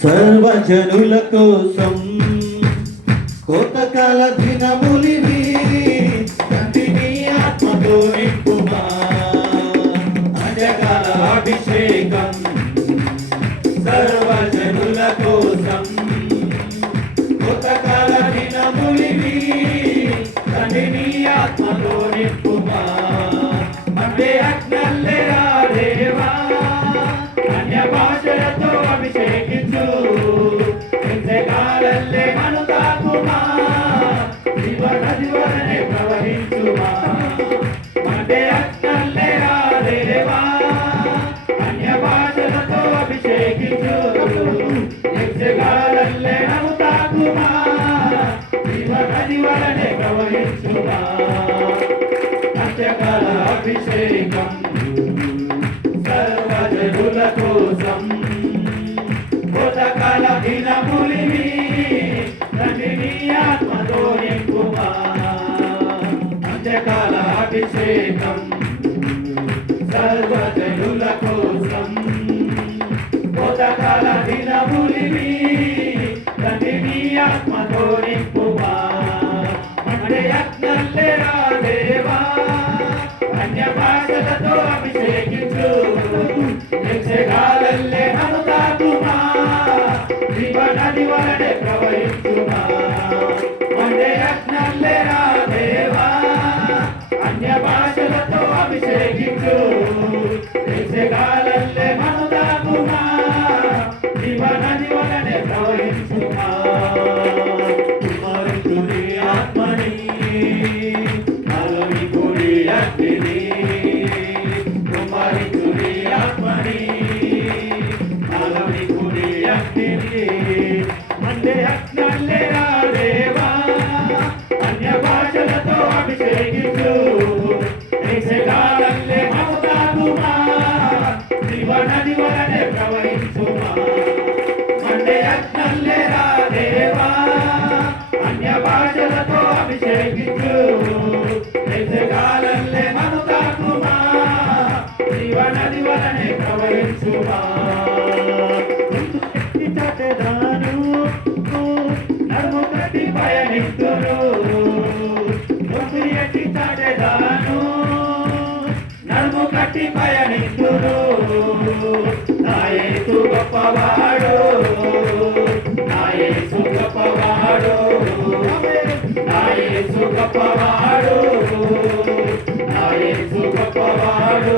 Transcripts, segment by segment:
సర్వజనుల కోసం కోతకాల దినములివి తండ్రిని ఆత్మతో నింపుమా అజకాల అభిషేకం సర్వజనుల కోసం కోతకాల దినములివి తండ్రిని ఆత్మతో నింపుమా అంటే అగ్నల్లే రాదేవా అన్య భాషలతో అభిషేకించు కాలల్లే మను తాకుమా జీవనదివరనే ప్రవహించుమా అంటే అగ్నల్లే రాదేవా అన్య భాషలతో అభిషేకించు కాలల్లే మను తాకుమా జీవనదివరనే ప్రవహించుమా అంత్యకాల అభిషేకం సర్వజనుల కోసం కోతకాల దినములివి తండ్రిని ఆత్మతో నింపుమా అంత్యకాల అభిషేకం సర్వజనుల కోసం కోతకాల దినములివి తండ్రిని ఆత్మతో నింపుమా అంటే యజ్ఞల్లే రాదేవా అన్య భాషలతో అభిషేకించు యక్షగాలల్లే మను తాకుమా జీవనది వలనే ప్రవహించుమా అంటే యజ్ఞల్లే రాదేవా అన్య భాషలతో అభిషేకించు యక్షగాలల్లే మను తాకుమా జీవనది వలనే ప్రవహించుమా కుమారుని ఆత్మని నలుని కుడి అగ్ని కుమారుని ఆత్మని నలుని కుడి అగ్ని అంటే అగ్నల్లే రాదేవా అన్య భాషలతో అభిషేకించు యక్షగాలల్లే మను తాకుమా జీవనది వలనే ప్రవహించుమా అంటే అగ్నల్లే రాదేవా అన్య భాషలతో అభిషేకించు యక్షగాలల్లే మను తాకుమా జీవనది వలనే ప్రవహించుమా చాటెదాను నడుము కట్టి పయనిస్తును ఎత్తి చాటెదాను నడుము కట్టి పయనిస్తును నా యేసు గొప్పవాడు నా యేసు గొప్పవాడు నా యేసు గొప్పవాడు నా యేసు గొప్పవాడు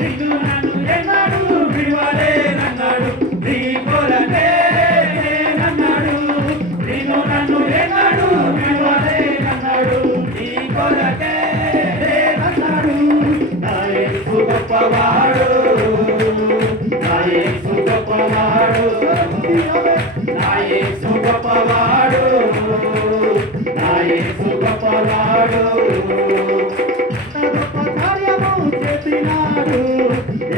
నిన్ను నన్ను ఎన్నాడు విడువలేనన్నాడు నీ కొరకే నేనన్నాడు నిన్ను నన్ను ఎన్నాడు విడువలేనన్నాడు నీ కొరకే నేనన్నాడు నా యేసు గొప్పవాడు నా యేసు గొప్పవాడు నా యేసు గొప్పవాడు నా యేసు గొప్పవాడు గొప్ప కార్యము చేసినాడు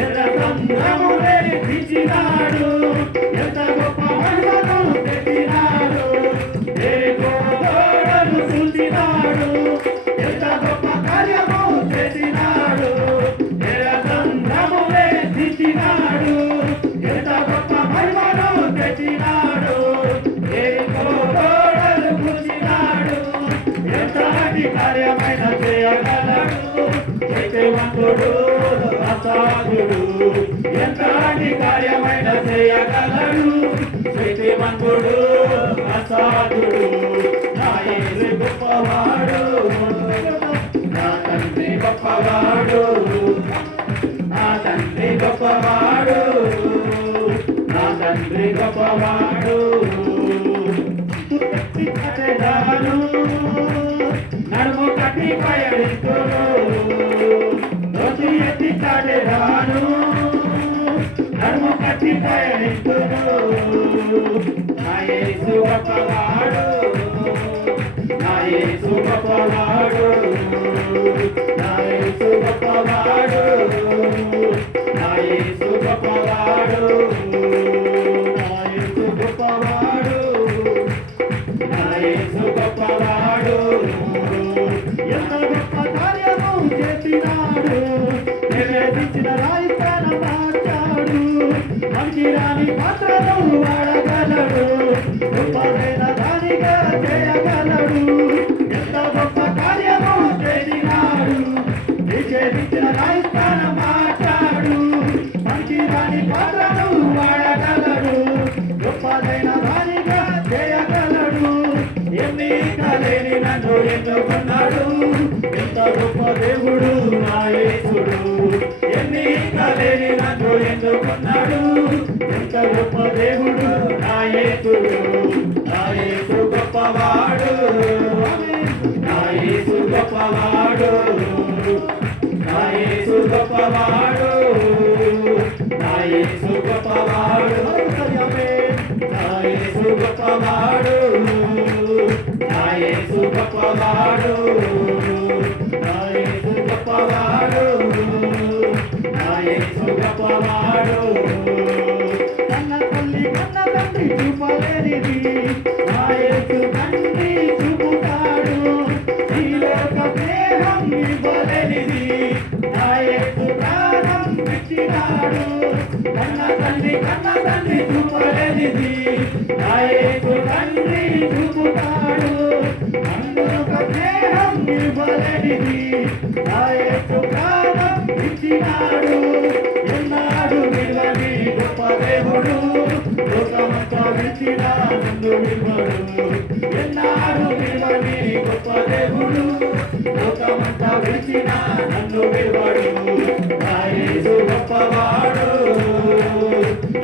ఎర్ర సంద్రము వేయించినాడు ఎంత గొప్ప మహిమను పెట్టినాడు గోడలు చూసినాడు ఎంత గొప్ప కార్యము చేసినాడు ఎర్ర సంద్రము వేయించినాడు ఎంత గొప్ప మహిమను పెట్టినాడు గోడలు కూర్చినాడు ఎంత కార్యమైన చేయగలడు శక్తివంతుడు అసాధ్యుడు ఎంత కార్యమైన చేయగలడు శక్తివంతుడు అసాధ్యుడు నా యేసు గొప్పవాడు నా తండ్రి గొప్పవాడు నా తండ్రి గొప్పవాడు నా తండ్రి గొప్పవాడు నడుము కట్టి పయనిస్తును రోజు ఎత్తి చాటెదాను నడుము కట్టి పయనిస్తును నా యేసు గొప్పవాడు నా యేసు గొప్పవాడు నా యేసు గొప్పవాడు నా యేసు గొప్పవాడు నా యేసు గొప్పవాడు నా యేసు గొప్పవాడు ఎంత గొప్ప కార్యము చేసినాడు నివేదించిన రాయి మార్చాడు మనిషి పనికిరాని పాత్రను వాడగలడు, గొప్పదైన దానిగా చేయగలడు. ఎంత గొప్ప కార్యము చేసినాడు, నిషేధించిన రాయిస్తాను మాట్లాడు. పనికిరాని పాత్రను వాడగలడు, గొప్పదైన దానిగా చేయగలడు. ఎన్నిక లేని నన్ను ఎన్నుకున్నాడు, ఎంత గొప్ప దేవుడు నా యేసుడు. ఎన్నిక లేని నన్ను ఎన్నుకున్నాడు, ఎంత గొప్ప దేవుడు నా యేసుడు. నా యేసు గొప్పవాడు, నా యేసు గొప్పవాడు, నా యేసు గొప్పవాడు, నా యేసు గొప్పవాడు, నా యేసు గొప్పవాడు, నా యేసు గొప్పవాడు, నా యేసు గొప్పవాడు, నా యేసు గొప్పవాడు. కన్న తల్లి కన్న తండ్రి చూపలేనిది నా యేసు తండ్రి చూపుతాడు. ఈ లోక స్నేహం ఇవ్వలేనిది నా యేసు ప్రాణం పెట్టినాడు. కన్న తండ్రి చూపలేనిది నా యేసు తండ్రి చూపుతాడు. అందుక స్నేహం ఇవ్వలేనిది నా యేసు ప్రాణం ఇచ్చినాడు. ఎన్నాడు విలువని గొప్ప దేవుడు, లోకమంతా విడిచిన నన్ను విలువడు. ఎన్నాడు విలువని గొప్ప దేవుడు, లోకమంతా విడిచిన నన్ను విలువడు. నా యేసు గొప్పవాడు,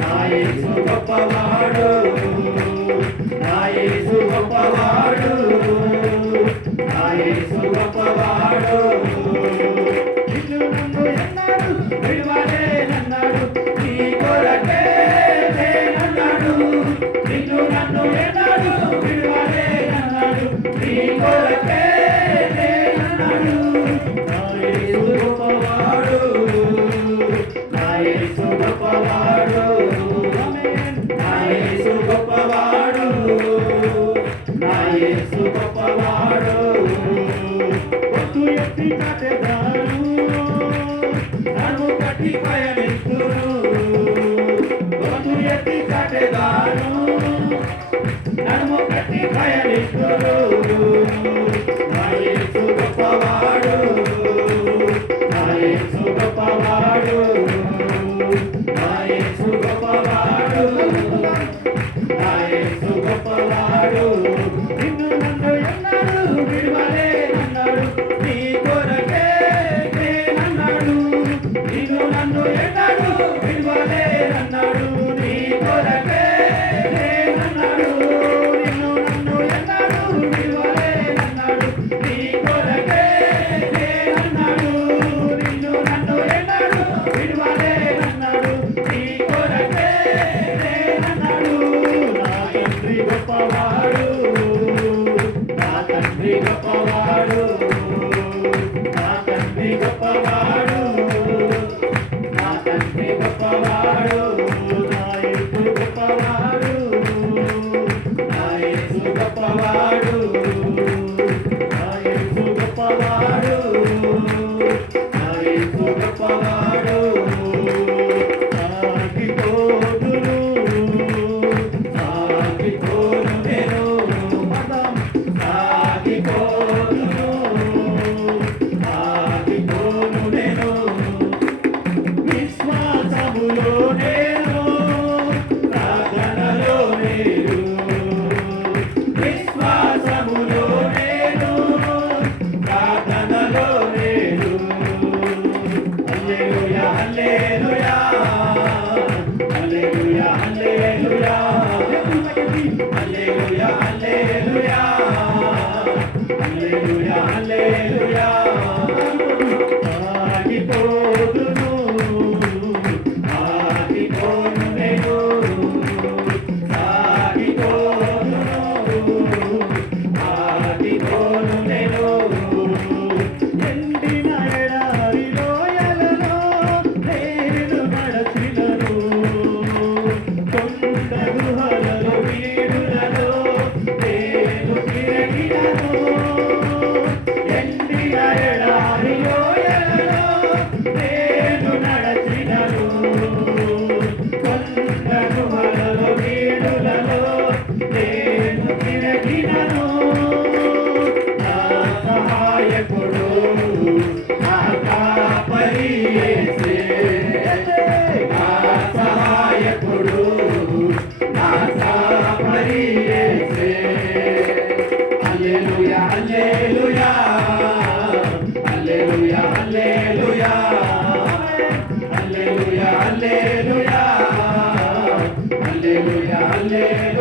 నా యేసు గొప్పవాడు, నా యేసు గొప్పవాడు, నా యేసు గొప్పవాడు. నిన్ను నన్ను ఎన్నాడు విడువలేనన్నాడు, నీ కొరకే నేనన్నాడు. నిన్ను నన్ను ఎన్నాడు విడువలేనన్నాడు, నీ కొరకే నేనన్నాడు. నా యేసు గొప్పవాడు, నా యేసు గొప్పవాడు, నా యేసు గొప్పవాడు, నా యేసు గొప్పవాడు. ఒట్టు ఎత్తి కట్టెదారు, నడుము కట్టి పయనిస్తును. ఒట్టు ఎత్తి కట్టెదారు, నడుము కట్టి పయనిస్తును. నా యేసు గొప్పవాడు, నా యేసు గొప్పవాడు, నా యేసు గొప్పవాడు, నా యేసు గొప్పవాడు. నిన్ను నన్ను ఎన్నాడు విడువలేనన్నాడు, నీ కొరకే నేనన్నాడు. నిన్ను నన్ను ఎన్నాడు విడువలేనన్నాడు, నీ కొరకే నేనన్నాడు. నిన్ను నన్ను ఎన్నాడు విడువలేనన్నాడు, నీ కొరకే నేనన్నాడు. నిన్ను నన్ను ఎన్నాడు విడువలేనన్నాడు, నీ కొరకే నేనన్నాడు. నా తండ్రి గొప్పవాడు, నా తండ్రి గొప్పవాడు, నా తండ్రి గొప్పవాడు, నా తండ్రి గొప్పవాడు. నా యేసు గొప్పవాడు, నా యేసు గొప్పవాడు, నా యేసు గొప్పవాడు, నా యేసు గొప్పవాడు. సాగిపోదును, సాగిపోను నేను పదం, సాగిపోదును, సాగిపోను నేను. విశ్వాసములో నేను హల్లెలూయా